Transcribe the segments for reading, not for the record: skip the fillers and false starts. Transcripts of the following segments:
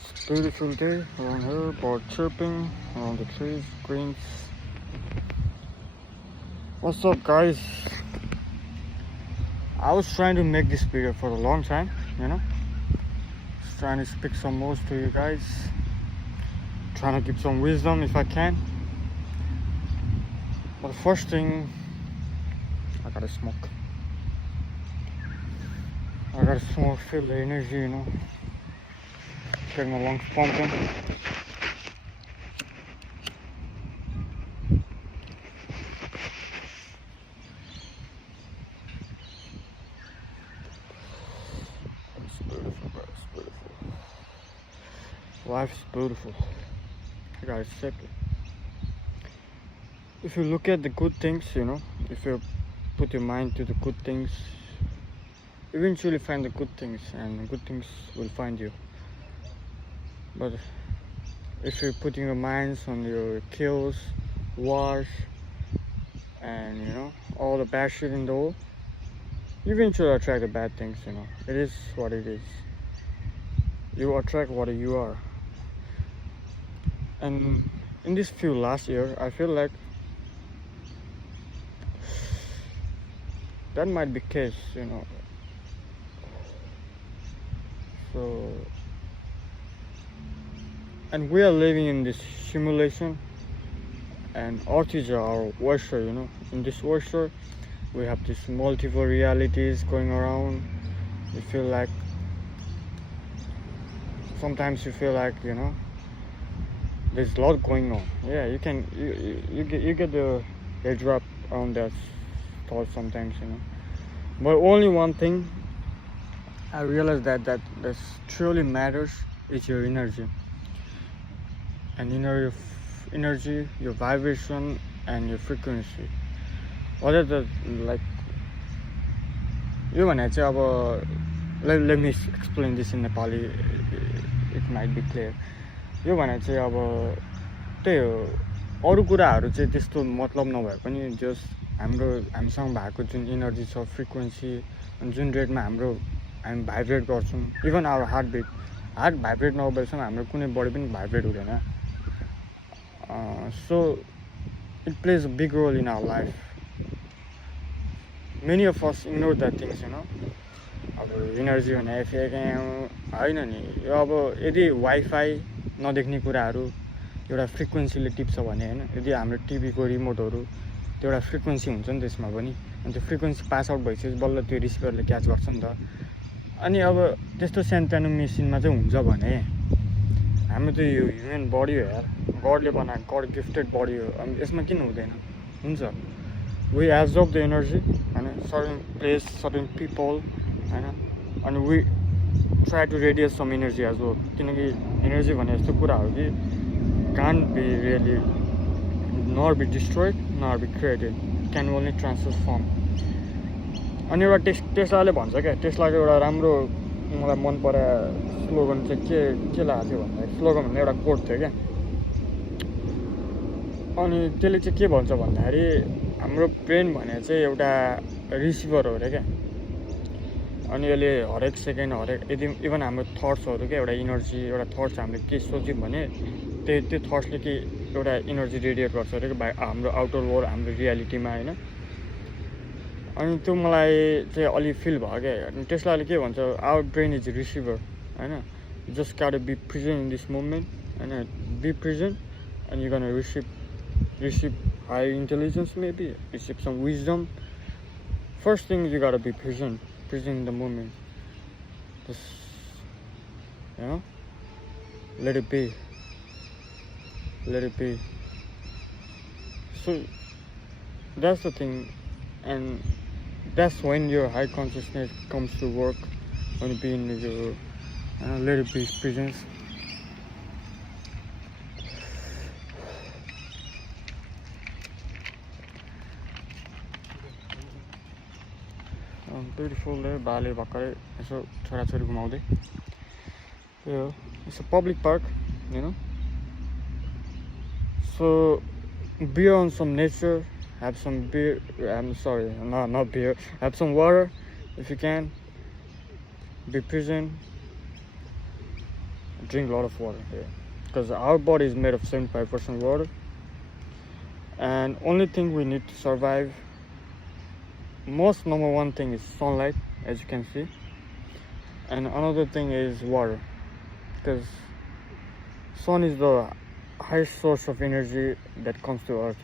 It's a beautiful day around here, birds chirping around the trees, greens. What's up, guys? I was trying to make this video for a long time, just trying to speak some words to you guys, trying to give some wisdom if I can. But the first thing, I gotta smoke. Feel the energy, get my lungs pumping. It's beautiful, bro. It's beautiful. Life is beautiful. You gotta accept it. If you look at the good things, if you put your mind to the good things, eventually find the good things, and the good things will find you. But if you're putting your minds on your kills, wars, and all the bad shit in the world, you eventually attract the bad things. It is what it is. You attract what you are. And in this few last year, I feel like that might be case, So, and we are living in this simulation, and Earth is our oyster, In this oyster, we have these multiple realities going around. You feel like, sometimes you feel like, there's a lot going on. Yeah, you get the drop on that thought sometimes, But only one thing I realized that truly matters is your energy. And energy, your vibration, and your frequency. What are the यो भने चाहिँ अब let me explain this in Nepali, it might be clear. यो भने चाहिँ अब त्यही हो, अरू कुराहरू चाहिँ त्यस्तो मतलब नभए पनि जस्ट हामीसँग भएको जुन एनर्जी छ, फ्रिक्वेन्सी, जुन रेटमा हामी भाइब्रेट गर्छौँ, इभन आवर हार्ट भाइब्रेट नभएसम्म हाम्रो कुनै बडी पनि भाइब्रेट हुँदैन. So it plays a big role in our life. Many of us ignore that things, अब इनर्जी भने फेक होइन नि. अब यदि वाइफाई नदेख्ने कुराहरू एउटा फ्रिक्वेन्सीले टिप्छ भने होइन, यदि हाम्रो टिभीको रिमोटहरू त्यो एउटा फ्रिक्वेन्सी हुन्छ नि त्यसमा पनि, अनि त्यो फ्रिक्वेन्सी पास आउट भइसकेपछि बल्ल त्यो रिसिभरले क्याच गर्छ नि त. अनि अब त्यस्तो सानसानो मेसिनमा चाहिँ हुन्छ भने हाम्रो त यो ह्युमन बडी हो यार, गडले बनाएको, गड गिफ्टेड बडी हो. अनि यसमा किन हुँदैन? हुन्छ. वी एब्जर्ब द एनर्जी, होइन, सर्टेन प्लेस, सर्टेन पिपल, होइन, अनि we try to radiate some energy as well. किनकि एनर्जी भने यस्तो कुरा हो कि can't be really nor be destroyed nor be created, can only transfer form. अनि एउटा टेस्लाले भन्छ क्या, टेस्लाको एउटा राम्रो मलाई मन परा स्लोगन चाहिँ के लागेको थियो भन्दाखेरि, स्लोगन भन्ने एउटा कोट थियो क्या. अनि त्यसले चाहिँ के भन्छ भन्दाखेरि, हाम्रो ब्रेन भने चाहिँ एउटा रिसिभर हो अरे क्या. अनि यसले हरेक सेकेन्ड यदि इभन हाम्रो थट्सहरू क्या, एउटा एनर्जी, एउटा थट्स हामीले के सोच्यौँ भने त्यो थट्सले के एउटा एनर्जी रेडिएट गर्छ अरे कि हाम्रो आउटर वर्ल्ड, हाम्रो रियालिटीमा, होइन. अनि त्यो मलाई चाहिँ अलि फिल भयो क्या. अनि टेस्लाले के भन्छ, आवर ब्रेन इज रिसिभर, होइन. Just got be present in this moment, होइन. Be present and you gonna receive higher intelligence, maybe receive some wisdom. First thing, you gotta be present in the moment. Just let it be. So that's the thing, and that's when your high consciousness comes to work, when you be in your let it be presence. Beautiful day, बाले भर्खरै यसो छोराछोरी घुमाउँदै. It's a public park, So be on some nature, have some beer. I'm sorry, not beer. Have some water if you can. Be present. drink a lot of water here, because our body is made of 75% water, and only thing we need to survive, most number one thing is sunlight, as you can see, and another thing is water, because sun is the highest source of energy that comes to earth,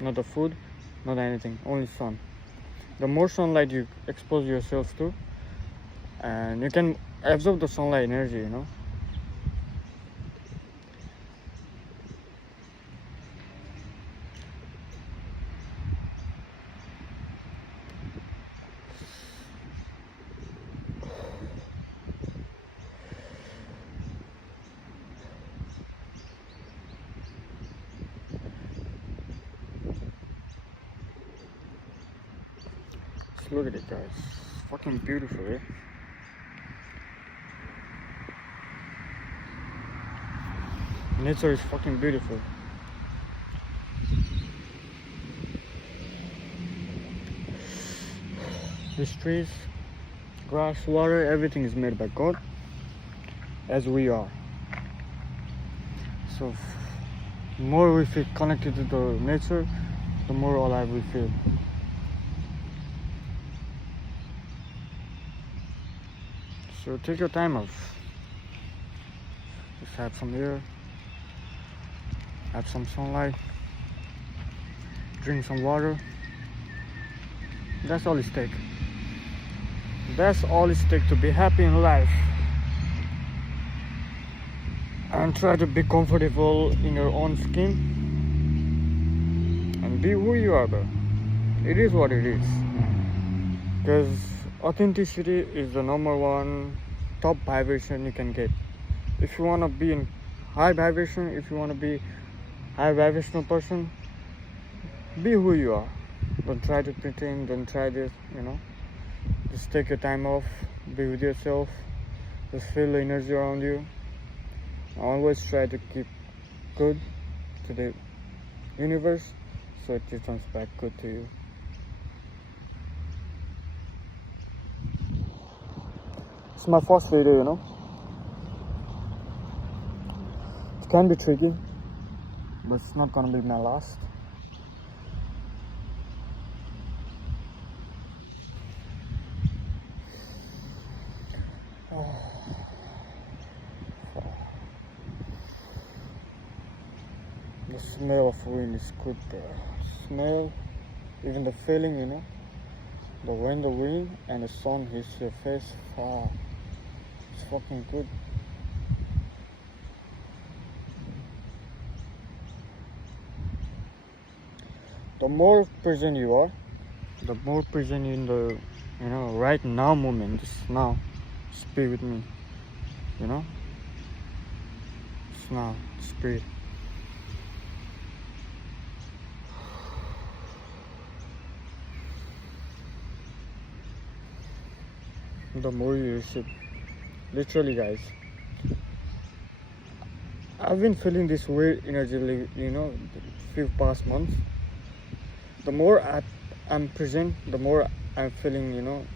not the food, not anything, only sun. The more sunlight you expose yourself to, and you can absorb the sunlight energy, Just look at it, guys. It's fucking beautiful, eh? Nature is fucking beautiful. These trees, grass, water, everything is made by God, as we are. So the more we feel connected to the nature, the more alive we feel. So take your time off. Just have some air, have some sunlight, drink some water. That's all it takes. That's all it takes to be happy in life. And try to be comfortable in your own skin. And be who you are, bro. It is what it is. Because authenticity is the number one top vibration you can get. If you want to be in high vibration, if you want to be high vibrational person, be who you are. Don't try to pretend, don't try this, Just take your time off, be with yourself, just feel the energy around you. Always try to keep good to the universe so it returns back good to you. It's my first video, It can be tricky, but it's not gonna be my last. The smell of wind is good, bro. Smell, even the feeling, the wind and the sun hits your face, it's fucking good. The more present you are, the more present in the, right now moment, just now, just be with me, just now, just breathe. The more you should, literally, guys, I've been feeling this weird energy, few past months. The more I'm present, the more I'm feeling,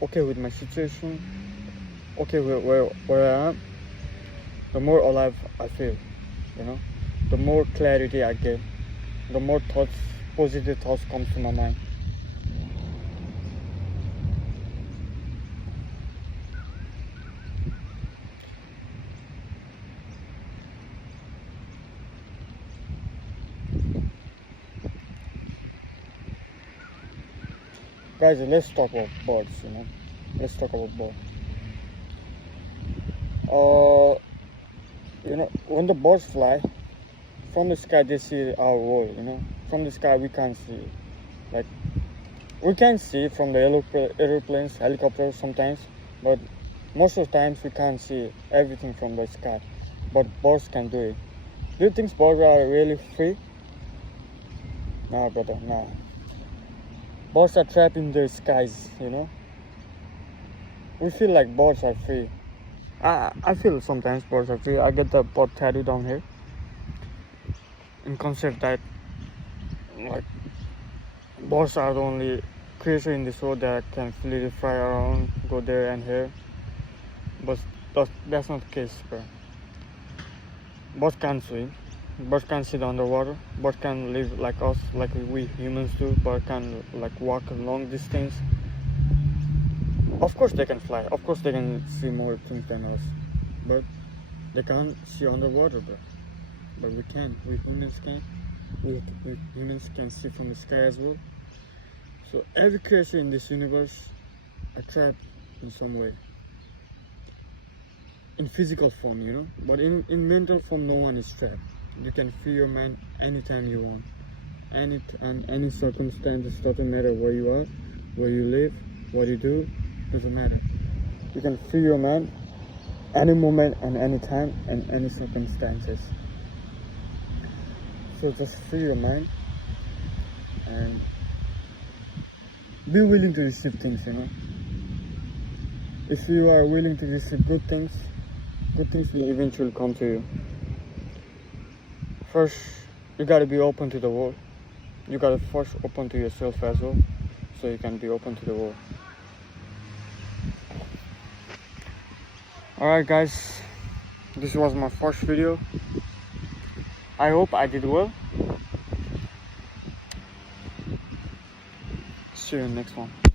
okay with my situation, okay where I am. The more alive I feel, the more clarity I get, the more positive thoughts come to my mind. Guys, let's talk about birds, Let's talk about birds. When the birds fly, from the sky they see our world, From the sky we can't see. Like, we can see from the aeroplanes, helicopters sometimes, but most of the times we can't see everything from the sky. But birds can do it. Do you think birds are really free? No, brother, no. Birds are trapped in the skies, We feel like birds are free. I feel sometimes birds are free. I get the bird tattoo down here. In concept that, like, birds are the only creature in this world that can freely fly around, go there and here. But that's not the case, bro. birds can't swim, birds can't sit underwater, birds can live like us, like we humans do. Birds can like walk a long distance. Of course they can fly, of course they can see more things than us, but they can't see underwater, bro. But we can, we humans can. We humans can see from the sky as well. So every creature in this universe are trapped in some way, in physical form, you know. But in mental form, no one is trapped. You can free your mind anytime you want, any circumstances. Doesn't matter where you are, where you live, what you do, doesn't matter. You can free your mind any moment and any time and any circumstances. So just free your mind and be willing to receive things, you know. If you are willing to receive good things will eventually come to you. First, you gotta be open to the world. You gotta first open to yourself as well, so you can be open to the world. Alright guys, this was my first video. I hope I did well. See you in the next one.